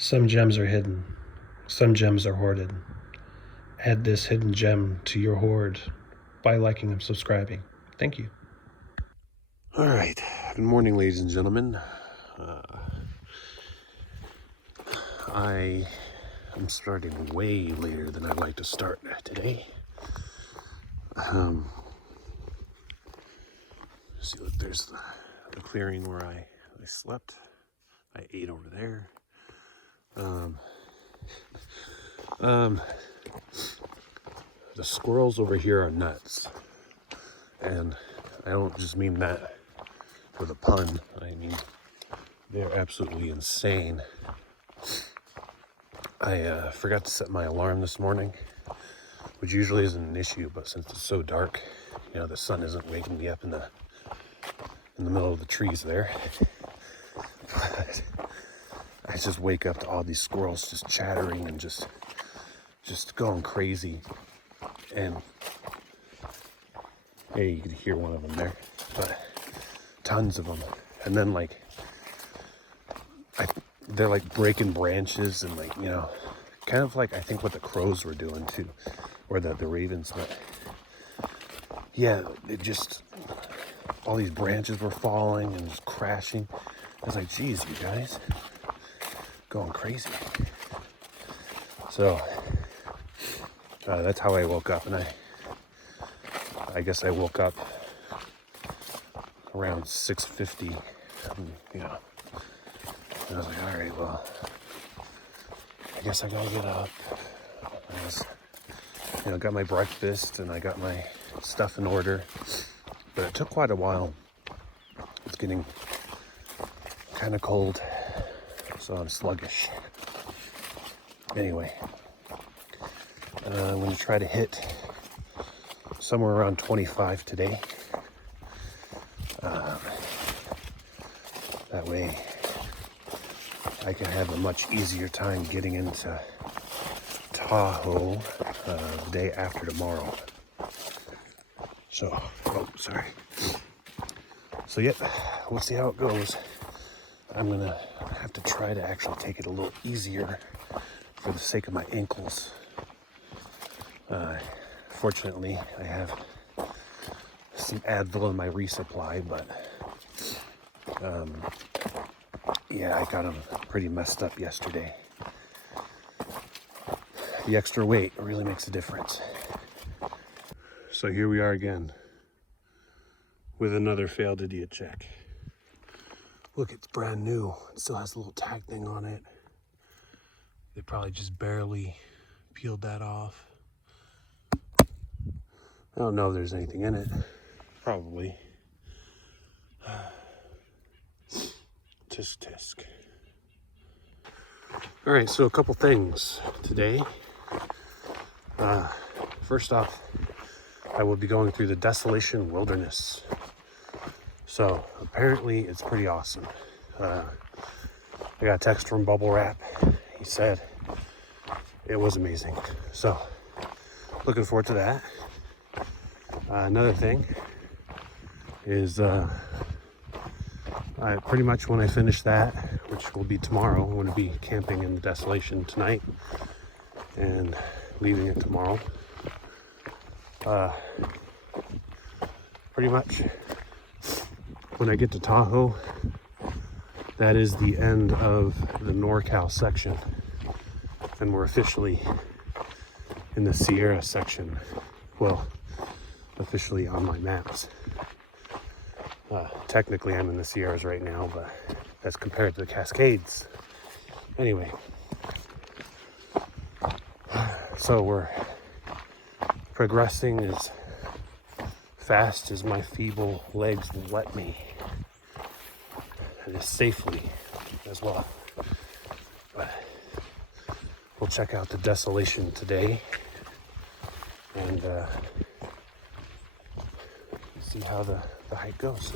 Some gems are hidden. Some gems are hoarded. Add this hidden gem to your hoard by liking and subscribing. Thank you. All right. Good morning, ladies and gentlemen. I am starting way later than I'd like to start today. See, look, there's the clearing where I slept. I ate over there. The squirrels over here are nuts. And I don't just mean that with a pun. I mean, they're absolutely insane. I forgot to set my alarm this morning, which usually isn't an issue, but since it's so dark, you know, the sun isn't waking me up in the middle of the trees there. But I just wake up to all these squirrels just chattering and just going crazy. And yeah, you could hear one of them there, but tons of them. And then they're like breaking branches and like, you know, kind of like I think what the crows were doing too, or the ravens. But yeah, it just, all these branches were falling and just crashing. I was like, geez, you guys, going crazy. So that's how I woke up. And I guess I woke up around 6:50, you know. And I was like, all right, well, I guess I gotta get up. I was, you know, got my breakfast and I got my stuff in order, but it took quite a while. It's getting kind of cold, so I'm sluggish. Anyway, I'm gonna try to hit somewhere around 25 today. That way I can have a much easier time getting into Tahoe the day after tomorrow. So, sorry. So yeah, we'll see how it goes. I'm gonna have to try to actually take it a little easier for the sake of my ankles. Fortunately, I have some Advil in my resupply, but yeah, I got them pretty messed up yesterday. The extra weight really makes a difference. So here we are again with another failed idiot check. Look, it's brand new. It still has a little tag thing on it. They probably just barely peeled that off. I don't know if there's anything in it. Probably. Tisk tisk. All right, so a couple things today. First off, I will be going through the Desolation Wilderness. So apparently it's pretty awesome. I got a text from Bubble Wrap. He said it was amazing. So looking forward to that. Another thing is I pretty much when I finish that, which will be tomorrow, I'm going to be camping in the Desolation tonight and leaving it tomorrow. Pretty much when I get to Tahoe, that is the end of the NorCal section, and we're officially in the Sierra section. Well, officially on my maps. Technically I'm in the Sierras right now, but that's compared to the Cascades. Anyway, so we're progressing as fast as my feeble legs will let me, and as safely as well. But we'll check out the Desolation today and see how the hike goes.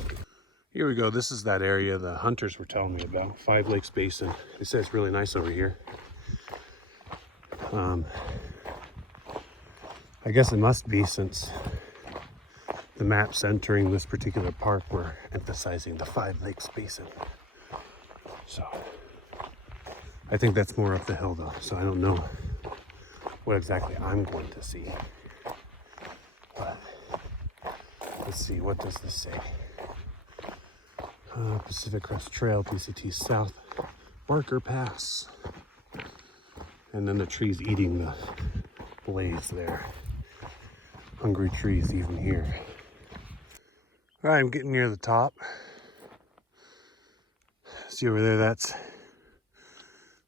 Here we go. This is that area the hunters were telling me about, 5 Lakes Basin. They say it's really nice over here. I guess it must be, since the maps entering this particular park were emphasizing the 5 Lakes Basin. So I think that's more up the hill though, so I don't know what exactly I'm going to see. But let's see, what does this say? Pacific Crest Trail, PCT South, Barker Pass. And then the trees eating the blaze there. Hungry trees even here. All right, I'm getting near the top. See over there, that's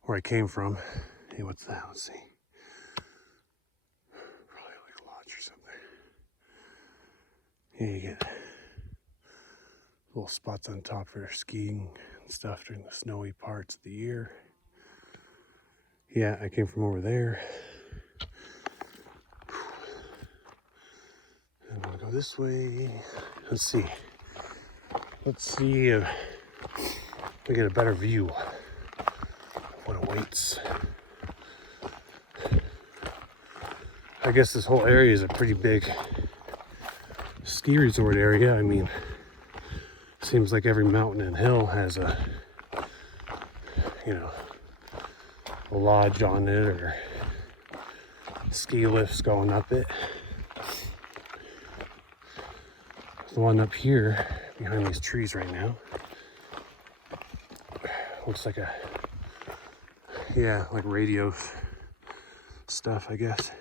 where I came from. Hey, what's that? Let's see. Probably like a lodge or something. Yeah, you get little spots on top for skiing and stuff during the snowy parts of the year. Yeah, I came from over there. I'm gonna go this way. Let's see. Let's see if we get a better view of what awaits. I guess this whole area is a pretty big ski resort area. I mean, seems like every mountain and hill has a, you know, a lodge on it or ski lifts going up it. The one up here behind these trees right now looks like a, yeah, like radio stuff, I guess.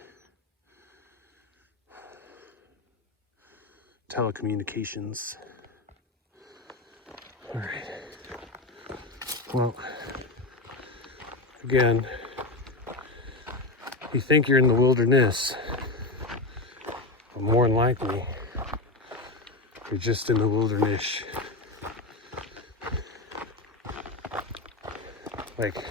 Telecommunications. All right. Well, again, you think you're in the wilderness, but more than likely, you're just in the wilderness. Like,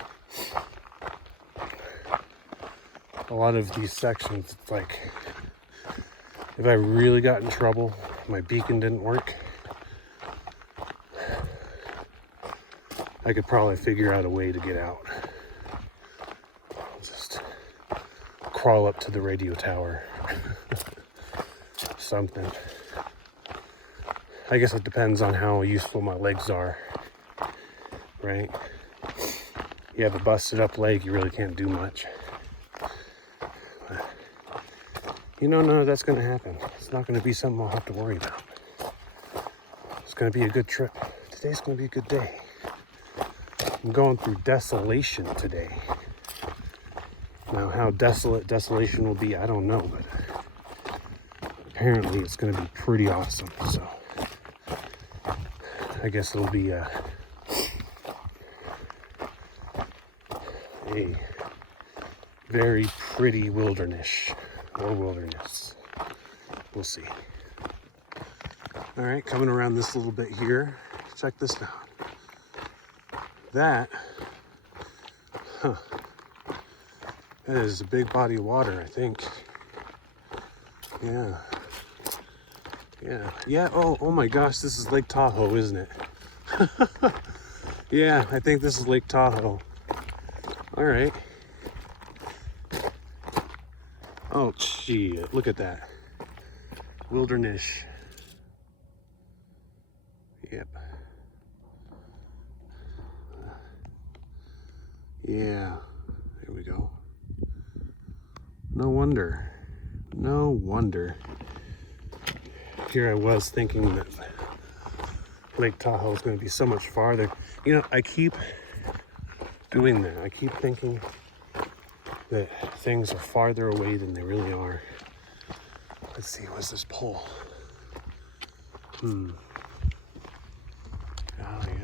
a lot of these sections, it's like, if I really got in trouble, my beacon didn't work, I could probably figure out a way to get out. Just crawl up to the radio tower. Something. I guess it depends on how useful my legs are, right? You have a busted up leg, you really can't do much. But, you know, none of that's gonna happen. It's not gonna be something I'll have to worry about. It's gonna be a good trip. Today's gonna be a good day. I'm going through Desolation today. Now, how desolate Desolation will be, I don't know, but apparently it's gonna be pretty awesome, so I guess it'll be a very pretty wilderness. We'll see. All right, coming around this little bit here. Check this out. That is a big body of water, I think. Yeah. Oh my gosh, this is Lake Tahoe, isn't it? Yeah, I think this is Lake Tahoe. All right. Oh, shit, look at that. Wilderness. Yep. Yeah, there we go. No wonder. Here I was thinking that Lake Tahoe is going to be so much farther. You know, I keep doing that. I keep thinking that things are farther away than they really are. Let's see, what's this pole? Oh,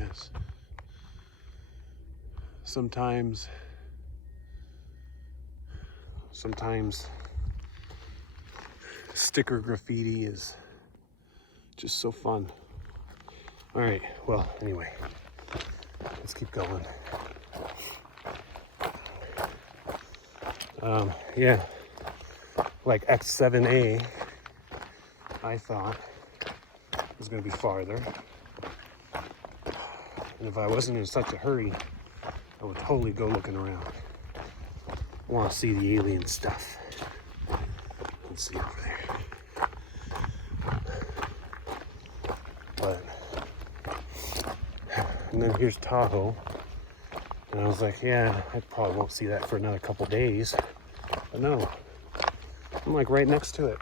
yes. Sometimes sticker graffiti is just so fun. All right, well, anyway, let's keep going. Yeah, like X7A, I thought was gonna be farther. And if I wasn't in such a hurry, I would totally go looking around. I want to see the alien stuff. Let's see over there. But, and then here's Tahoe. And I was like, yeah, I probably won't see that for another couple days. But no, I'm like right next to it.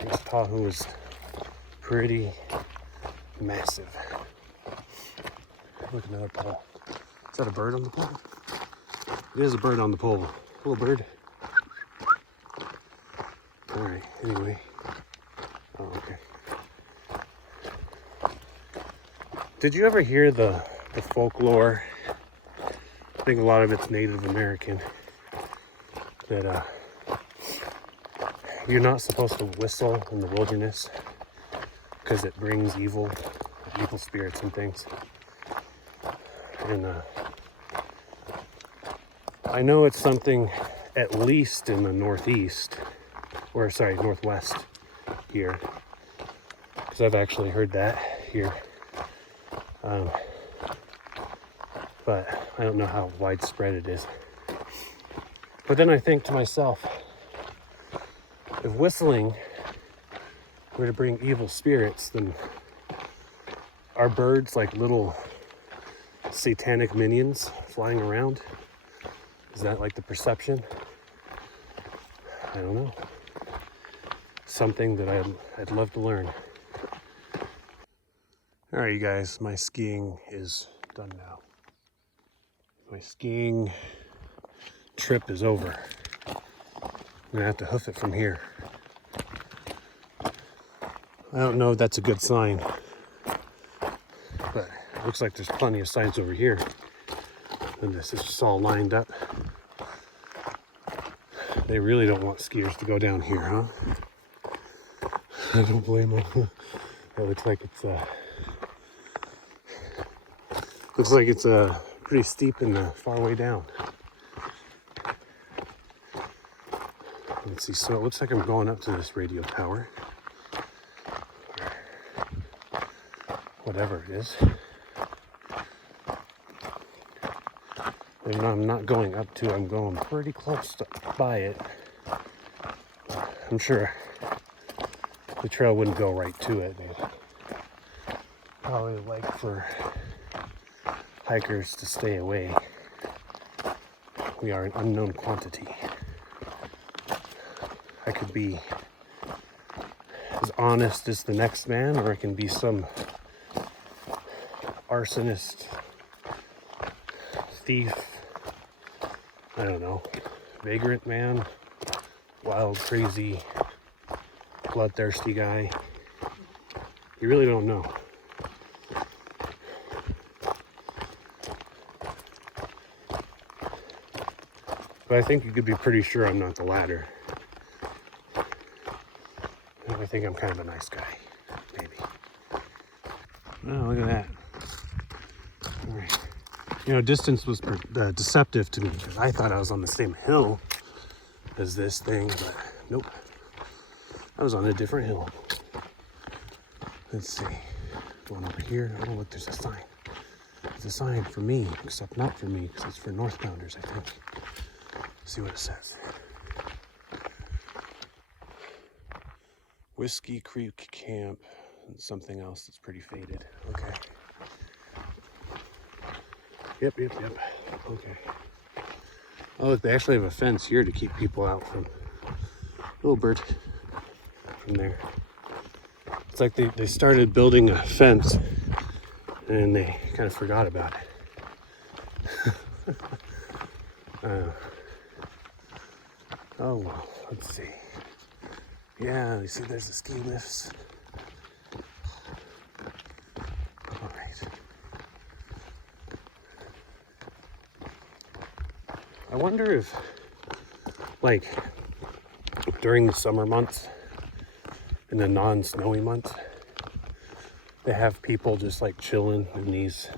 Lake Tahoe is pretty massive. Look, another pole. Is that a bird on the pole? It is a bird on the pole. Little bird. All right, anyway. Oh, okay. Did you ever hear the folklore? I think a lot of it's Native American. That you're not supposed to whistle in the wilderness because it brings evil spirits and things. And I know it's something at least in the northeast, or sorry, northwest here, because I've actually heard that here. But I don't know how widespread it is. But then I think to myself, if whistling were to bring evil spirits, then are birds like little satanic minions flying around? Is that like the perception? I don't know. Something that I'd love to learn. All right, you guys, my skiing is done now. My skiing trip is over. I'm gonna have to hoof it from here. I don't know if that's a good sign, but it looks like there's plenty of signs over here. And this is just all lined up. They really don't want skiers to go down here, huh? I don't blame them. That looks like it's pretty steep and far way down. Let's see. So it looks like I'm going up to this radio tower, whatever it is. And I'm not going up to. I'm going pretty close by it. I'm sure the trail wouldn't go right to it. They'd probably like for hikers to stay away. We are an unknown quantity. I could be as honest as the next man, or I can be some arsonist, thief, I don't know, vagrant man, wild, crazy, bloodthirsty guy. You really don't know. But I think you could be pretty sure I'm not the latter. I think I'm kind of a nice guy, maybe. Oh, look at that. All right. You know, distance was deceptive to me because I thought I was on the same hill as this thing, but nope. I was on a different hill. Let's see. Going over here. Oh, look, there's a sign. There's a sign for me, except not for me because it's for northbounders, I think. Let's see what it says. Whiskey Creek Camp and something else that's pretty faded. Okay. Yep. Okay. Oh, look, they actually have a fence here to keep people out from. Little bird from there. It's like they started building a fence and they kind of forgot about it. Oh, well, let's see. Yeah, you see there's the ski lifts. All right. I wonder if, like, during the summer months, in the non-snowy months, they have people just like chilling in these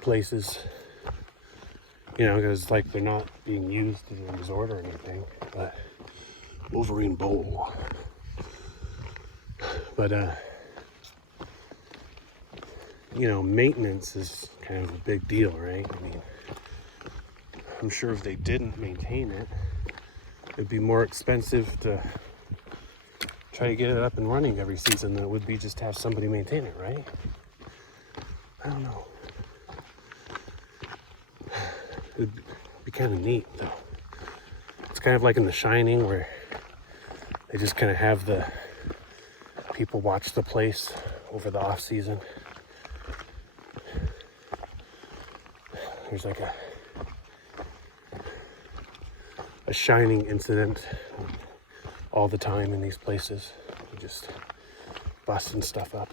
places. You know, because like they're not being used as a resort or anything, but Wolverine Bowl. But you know, maintenance is kind of a big deal, right? I mean, I'm sure if they didn't maintain it, it'd be more expensive to try to get it up and running every season than it would be just to have somebody maintain it, right? I don't know. It'd be kind of neat though. It's kind of like in The Shining where they just kind of have the people watch the place over the off season. There's like a shining incident all the time in these places. We're just busting stuff up.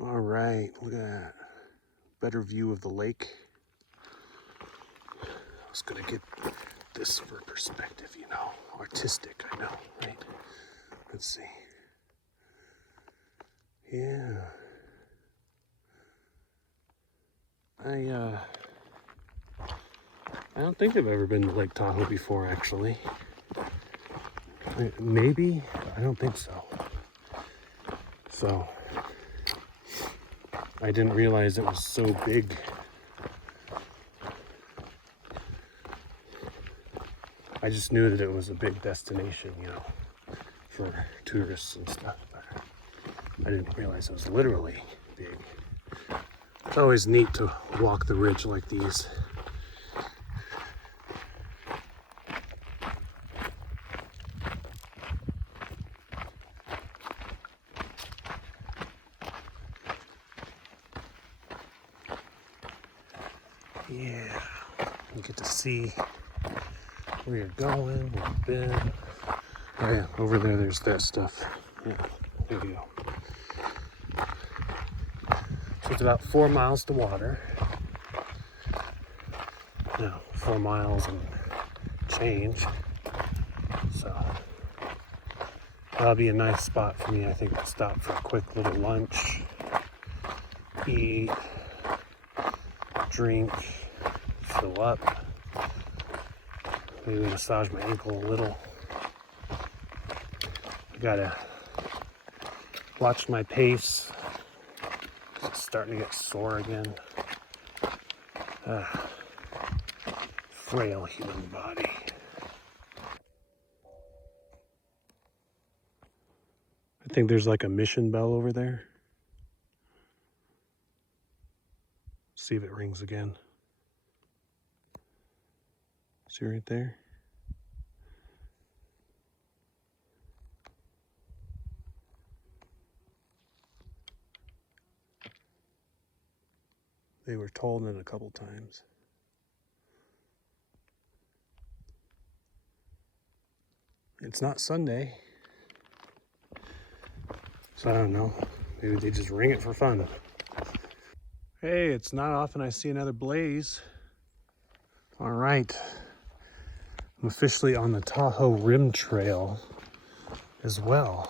All right, look at that. Better view of the lake. I was gonna get this for perspective, you know. Artistic, I know, right? Let's see. Yeah. I don't think I've ever been to Lake Tahoe before, actually. Maybe, I don't think so. So, I didn't realize it was so big. I just knew that it was a big destination, you know, for tourists and stuff, but I didn't realize it was literally big. It's always neat to walk the ridge like these. Yeah, you get to see where you're going, where you've been. Oh yeah, over there, there's that stuff. Yeah, there you go. So it's about 4 miles to water. No, 4 miles and change. So that'll be a nice spot for me, I think, to stop for a quick little lunch, eat, drink, fill up, maybe massage my ankle a little. I gotta watch my pace. It's starting to get sore again. Frail human body. I think there's like a mission bell over there. See if it rings again. See right there? They were told it a couple times. It's not Sunday, so I don't know. Maybe they just ring it for fun. Hey, it's not often I see another blaze. All right, I'm officially on the Tahoe Rim Trail as well.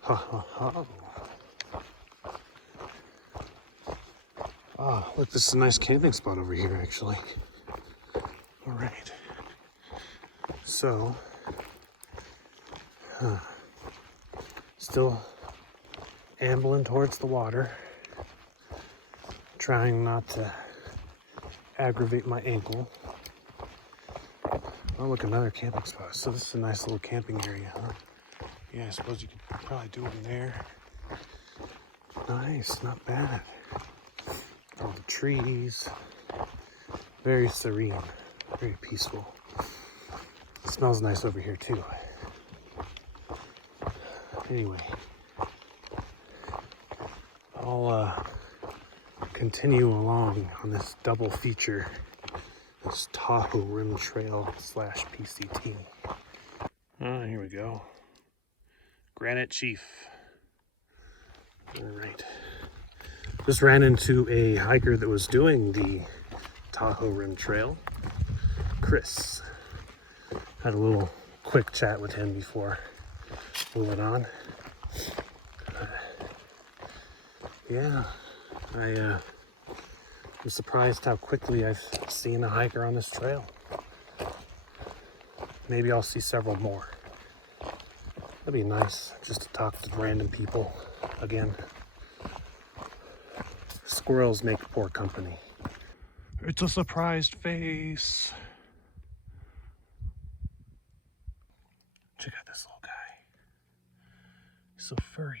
Ha ha ha. Ah, look, this is a nice camping spot over here, actually. All right. So, still ambling towards the water, trying not to aggravate my ankle. Oh, look, another camping spot. So this is a nice little camping area, huh? Yeah, I suppose you could probably do it in there. Nice, not bad. All the trees, very serene, very peaceful. It smells nice over here too. Anyway, I'll continue along on this double feature, this Tahoe Rim Trail / PCT. Here we go. Granite Chief. All right. Just ran into a hiker that was doing the Tahoe Rim Trail, Chris. Had a little quick chat with him before moving on. Yeah, I was surprised how quickly I've seen a hiker on this trail. Maybe I'll see several more. That'd be nice, just to talk to random people again. Squirrels make poor company. It's a surprised face. Check out this little guy. He's so furry.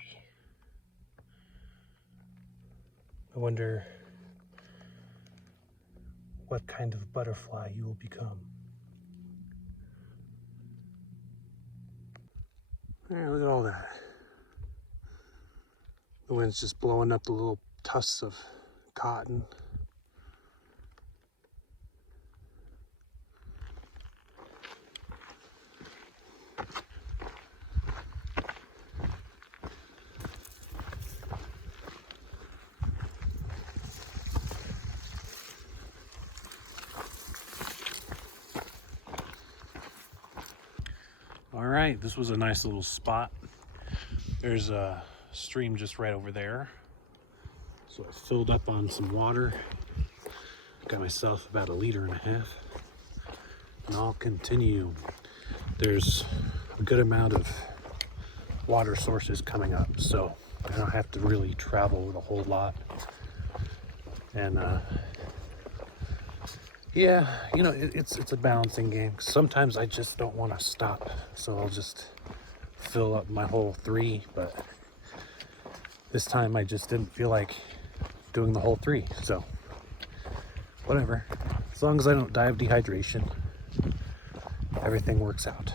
I wonder what kind of butterfly you will become. There, look at all that. The wind's just blowing up the little tufts of cotton. All right, this was a nice little spot. There's a stream just right over there. So I filled up on some water. Got myself about 1.5 liters. And I'll continue. There's a good amount of water sources coming up, so I don't have to really travel a whole lot. And yeah, you know, it's a balancing game. Sometimes I just don't want to stop, so I'll just fill up my whole 3, but this time I just didn't feel like doing the whole 3, so whatever. As long as I don't die of dehydration, everything works out.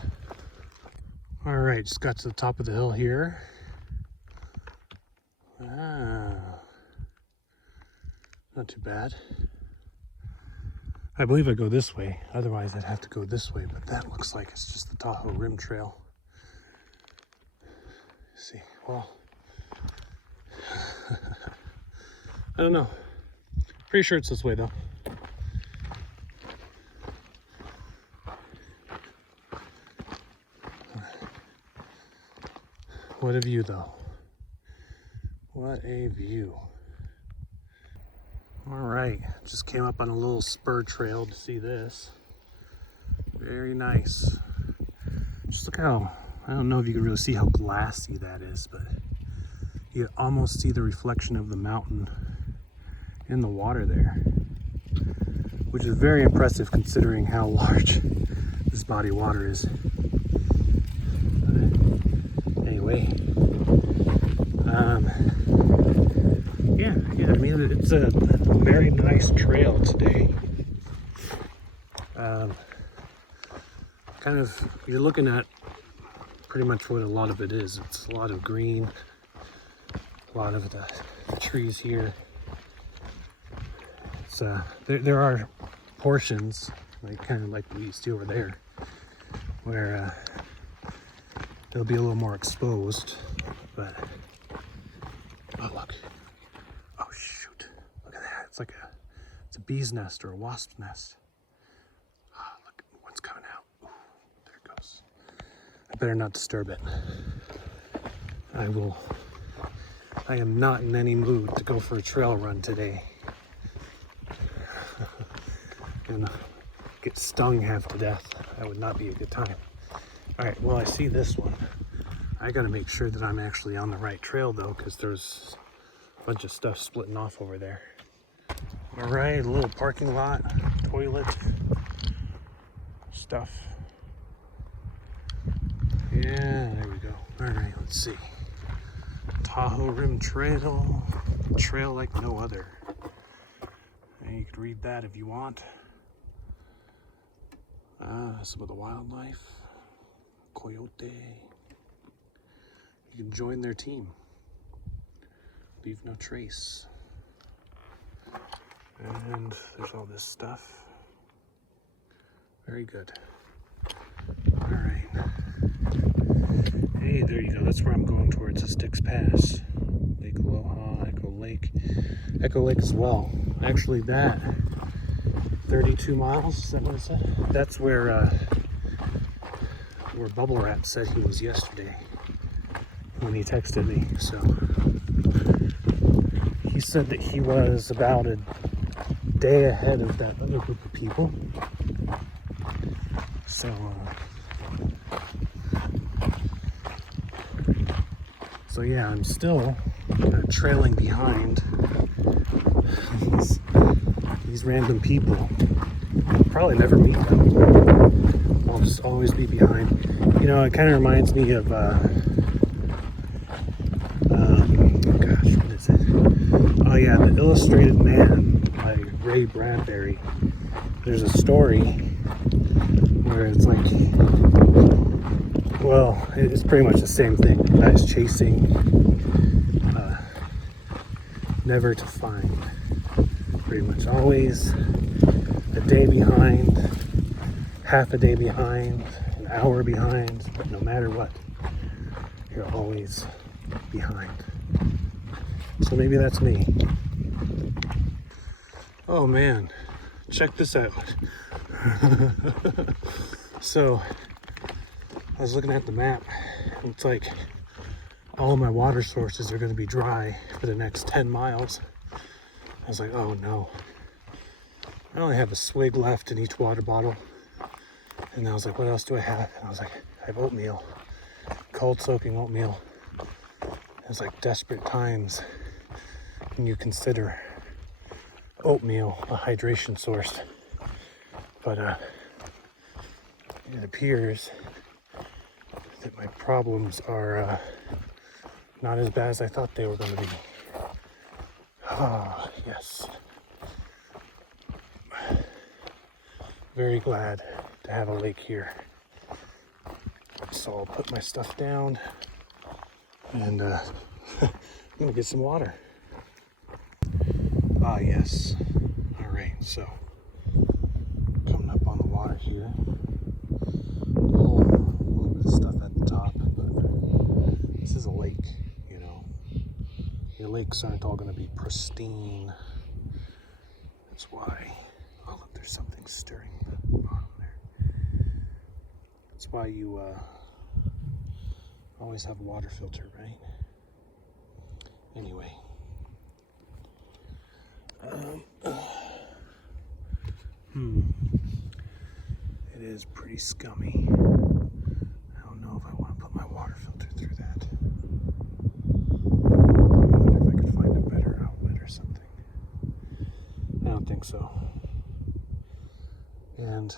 All right, just got to the top of the hill here. Not too bad. I believe I go this way, otherwise I'd have to go this way, but that looks like it's just the Tahoe Rim Trail. Let's see, well, I don't know. Pretty sure it's this way though. What a view though. What a view. All right, just came up on a little spur trail to see this. Very nice. Just look how, I don't know if you can really see how glassy that is, but you almost see the reflection of the mountain in the water there, which is very impressive considering how large this body of water is. But anyway, yeah, I mean, it's a very nice trail today. Kind of, you're looking at pretty much what a lot of it is. It's a lot of green, a lot of the trees here. It's there are portions, like kind of like we see over there, where they'll be a little more exposed, but oh look, oh shoot, look at that! It's a bee's nest or a wasp's nest. Oh, look, one's coming out. Ooh, there it goes. I better not disturb it. I am not in any mood to go for a trail run today. And get stung half to death. That would not be a good time. All right, well, I see this one. I gotta make sure that I'm actually on the right trail though, because there's a bunch of stuff splitting off over there. All right, a little parking lot, toilet stuff. Yeah, there we go. All right, let's see. Tahoe Rim Trail, trail like no other. And you could read that if you want. Some of the wildlife, coyote. You can join their team. Leave no trace. And there's all this stuff. Very good. All right. Hey, there you go. That's where I'm going towards, the Sticks Pass. Lake Aloha, Echo Lake as well. Actually, that 32 miles, is that what it said? That's where Bubble Wrap said he was yesterday when he texted me. So he said that he was about a day ahead of that other group of people. So yeah, I'm still kind of trailing behind these random people. I'll probably never meet them. I'll just always be behind. You know, it kind of reminds me of, gosh, what is it? Oh yeah, The Illustrated Man by Ray Bradbury. there's a story where it's like, well, it's pretty much the same thing. The guy's chasing, never to find. Pretty much always a day behind, half a day behind, an hour behind, but no matter what, you're always behind. So maybe that's me. Oh man, check this out. So I was looking at the map, and it's like all my water sources are going to be dry for the next 10 miles. I was like, oh no. I only have a swig left in each water bottle. And I was like, what else do I have? And I was like, I have oatmeal, cold soaking oatmeal. It's like desperate times when you consider oatmeal a hydration source. But it appears that my problems are not as bad as I thought they were going to be. Ah, yes. Very glad to have a lake here. So I'll put my stuff down and I'm gonna get some water. Ah, yes. All right, so coming up on the water here. Oh, a little bit of stuff at the top, but this is a lake, you know. Your lakes aren't all gonna be pristine. That's why. Oh, look, there's something stirring at the bottom there. That's why you always have a water filter, right? Anyway. It is pretty scummy. I don't know if I want to put my water filter through that. I wonder if I could find a better outlet or something. I don't think so. And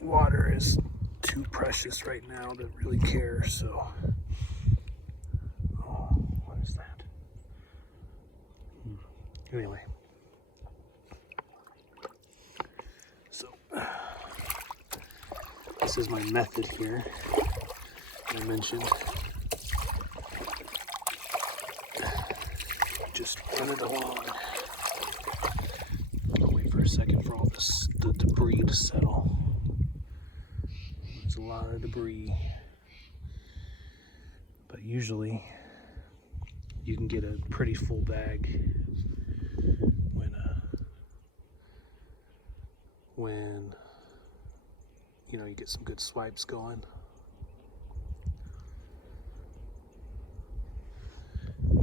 water is too precious right now to really care, so. Oh, what is that? Anyway. So, this is my method here, I mentioned. Just run it along. I'll wait for a second for all the debris to settle. There's a lot of debris. But usually, you can get a pretty full bag when you know you get some good swipes going.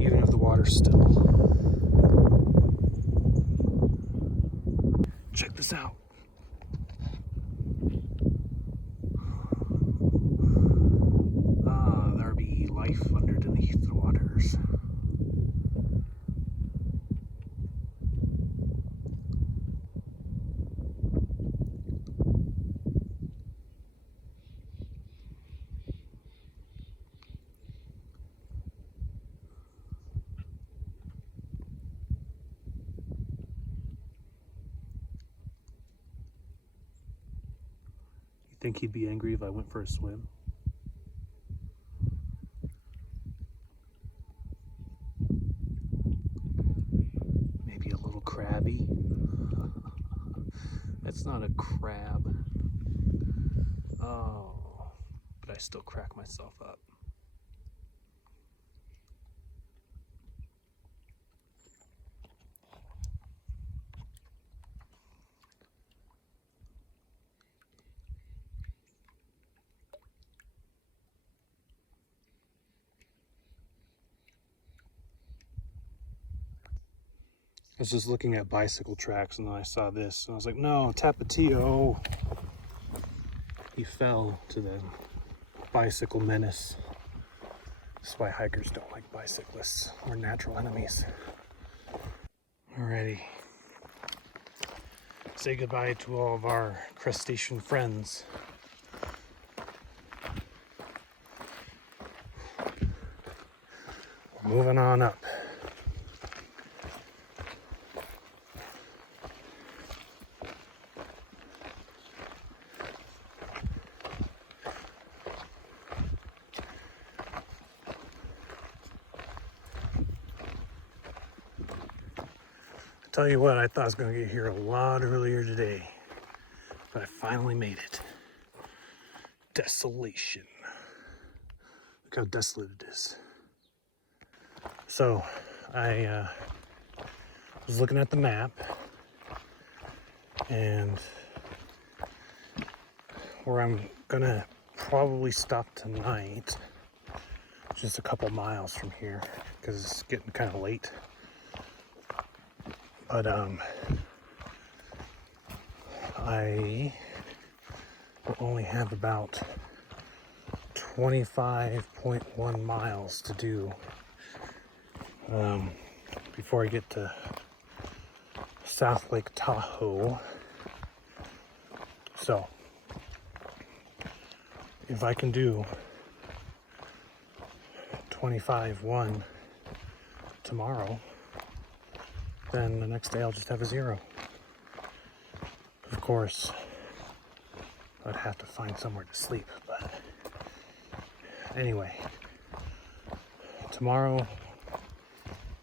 Even if the water's still. Check this out. There be life underneath the waters. Think he'd be angry if I went for a swim? Maybe a little crabby? That's not a crab. Oh, but I still crack myself up. I was just looking at bicycle tracks and then I saw this and I was like, no, Tapatio. He fell to the bicycle menace. That's why hikers don't like bicyclists. We're natural enemies. Alrighty. Say goodbye to all of our crustacean friends. We're moving on up. Tell you what, I thought I was gonna get here a lot earlier today, but I finally made it. Desolation. Look how desolate it is. So I was looking at the map, and where I'm gonna probably stop tonight, just a couple miles from here, because it's getting kind of late. But I will only have about 25.1 miles to do before I get to South Lake Tahoe. So if I can do 25.1 tomorrow, then the next day I'll just have a 0. Of course, I'd have to find somewhere to sleep, but anyway, tomorrow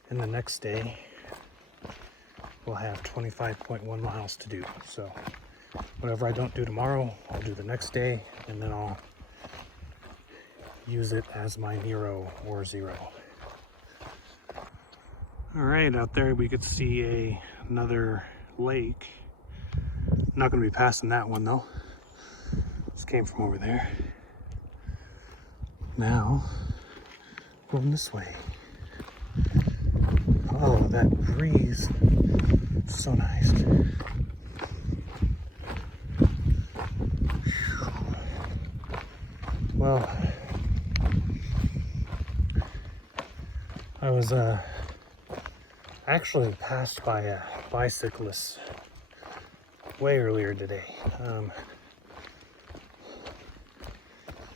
and the next day we'll have 25.1 miles to do. So whatever I don't do tomorrow, I'll do the next day, and then I'll use it as my Nero or 0. All right, out there we could see another lake. Not going to be passing that one though. This came from over there. Now, going this way. Oh, that breeze, so nice. Well, I was actually passed by a bicyclist way earlier today,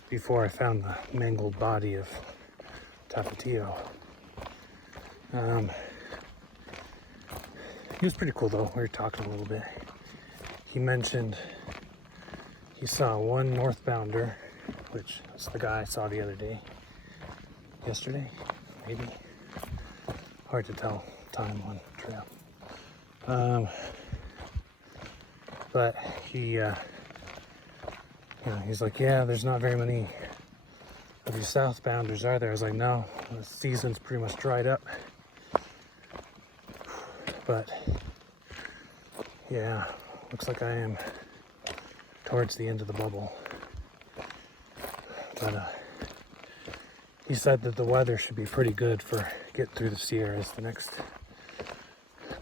before I found the mangled body of Tapatio. He was pretty cool though. We were talking a little bit. He mentioned he saw one northbounder, which is the guy I saw the other day. Yesterday, maybe. Hard to tell time on trail. But he, he's like, yeah, there's not very many of you southbounders, are there? I was like, no, the season's pretty much dried up. But yeah, looks like I am towards the end of the bubble. But he said that the weather should be pretty good for get through the Sierras the next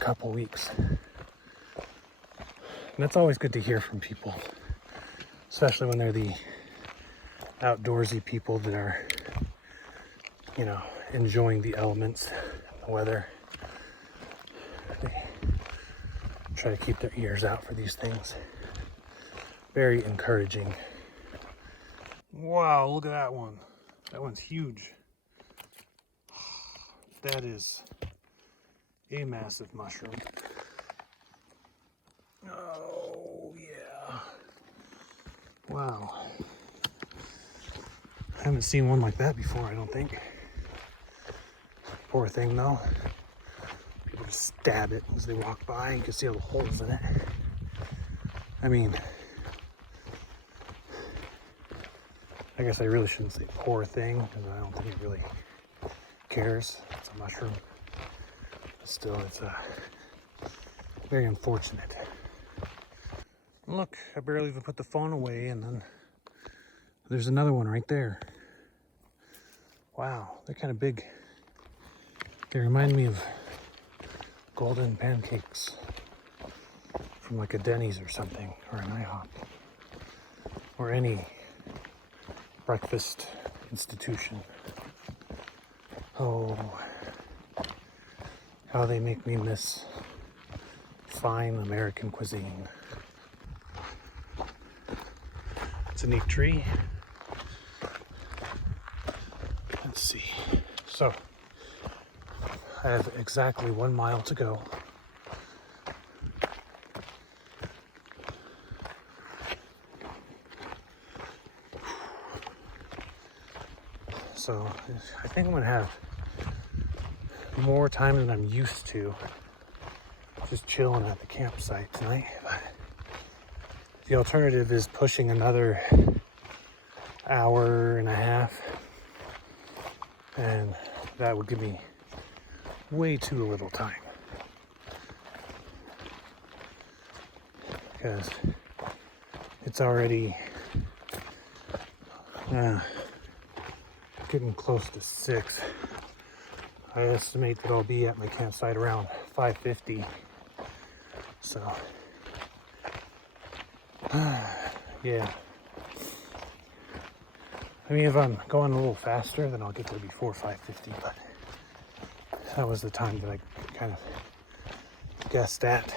couple weeks. And that's always good to hear from people, especially when they're the outdoorsy people that are, enjoying the elements, the weather. They try to keep their ears out for these things. Very encouraging. Wow, look at that one. That one's huge. That is a massive mushroom. Oh, yeah. Wow. I haven't seen one like that before, I don't think. Poor thing, though. People just stab it as they walk by. You can see all the holes in it. I mean, I guess I really shouldn't say poor thing, because I don't think it really cares. It's a mushroom. But still, it's very unfortunate. Look, I barely even put the phone away, and then there's another one right there. Wow, they're kind of big. They remind me of golden pancakes from like a Denny's or something, or an IHOP, or any breakfast institution. Oh, how they make me miss fine American cuisine. It's a neat tree. Let's see. So, I have exactly 1 mile to go. So, I think I'm gonna have more time than I'm used to just chilling at the campsite tonight. But the alternative is pushing another hour and a half, and that would give me way too little time, because it's already getting close to 6. I estimate that I'll be at my campsite around 5:50. So yeah, I mean, if I'm going a little faster, then I'll get there before 5:50, but that was the time that I kind of guessed at.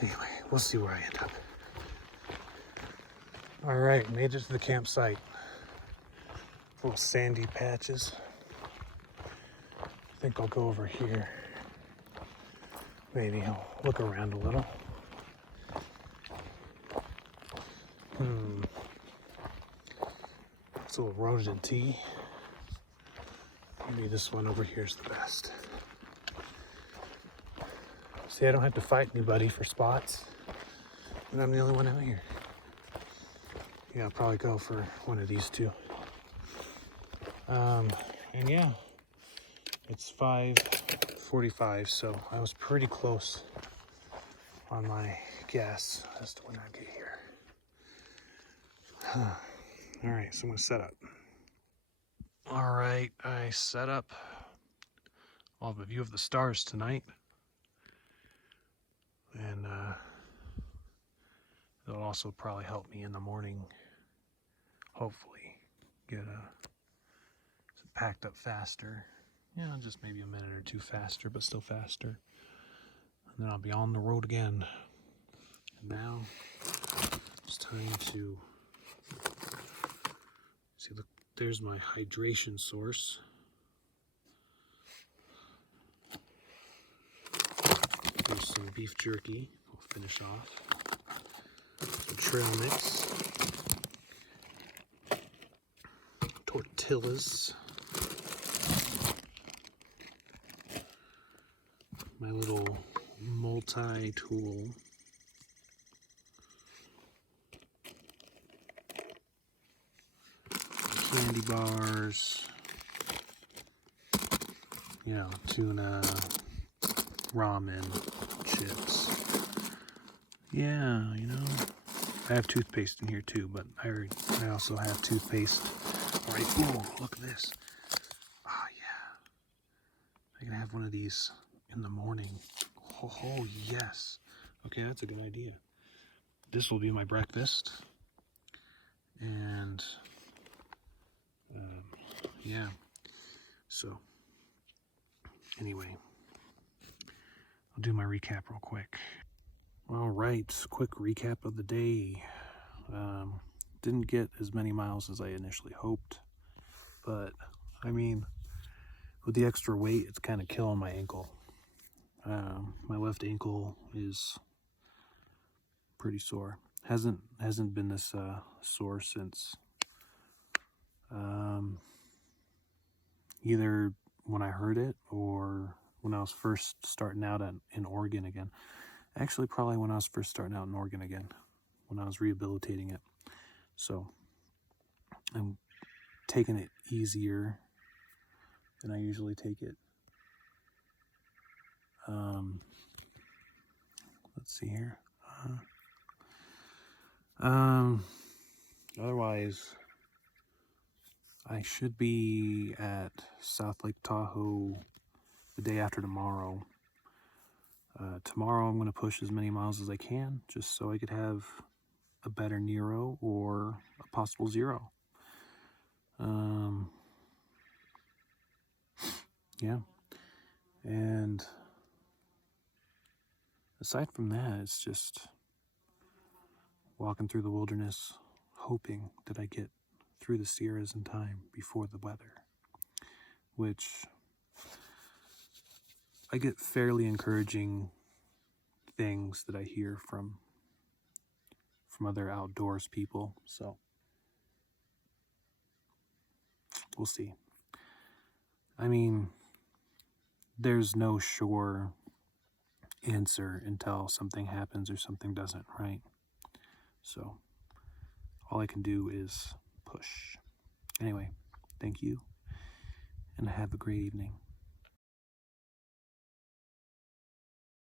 Anyway, we'll see where I end up. All right, made it to the campsite. Little sandy patches. I think I'll go over here. Maybe I'll look around a little. It's a little roasted tea. Maybe this one over here is the best. See, I don't have to fight anybody for spots, and I'm the only one out here. Yeah, I'll probably go for one of these two. And yeah, it's 5:45, so I was pretty close on my guess as to when I'd get here. All right, so I'm gonna set up. All right, I set up. I'll have a view of the stars tonight, and it'll also probably help me in the morning, hopefully, get packed up faster. Yeah, just maybe a minute or two faster, but still faster. And then I'll be on the road again. And now it's time to see. Look, there's my hydration source. There's some beef jerky. We'll finish off. Some trail mix. Tortillas. My little multi-tool. Candy bars. You know, tuna, ramen, chips. Yeah, you know, I have toothpaste in here too, but I also have toothpaste. All right, ooh, look at this. Oh yeah, I can have one of these in the morning. Oh yes. Okay, that's a good idea. This will be my breakfast. And yeah, so anyway, I'll do my recap real quick. All right, quick recap of the day. Didn't get as many miles as I initially hoped, but I mean, with the extra weight, it's kind of killing my ankle. My left ankle is pretty sore. Hasn't been this sore since either when I heard it or when I was first starting out in Oregon again. Actually, probably when I was first starting out in Oregon again, when I was rehabilitating it. So I'm taking it easier than I usually take it. Let's see here. Otherwise, I should be at South Lake Tahoe the day after tomorrow. Tomorrow I'm going to push as many miles as I can, just so I could have a better Nero or a possible 0. Yeah. And aside from that, it's just walking through the wilderness, hoping that I get through the Sierras in time before the weather, which I get fairly encouraging things that I hear from other outdoors people, so we'll see. I mean, there's no sure answer until something happens or something doesn't, right? So all I can do is push. Anyway, thank you, and have a great evening.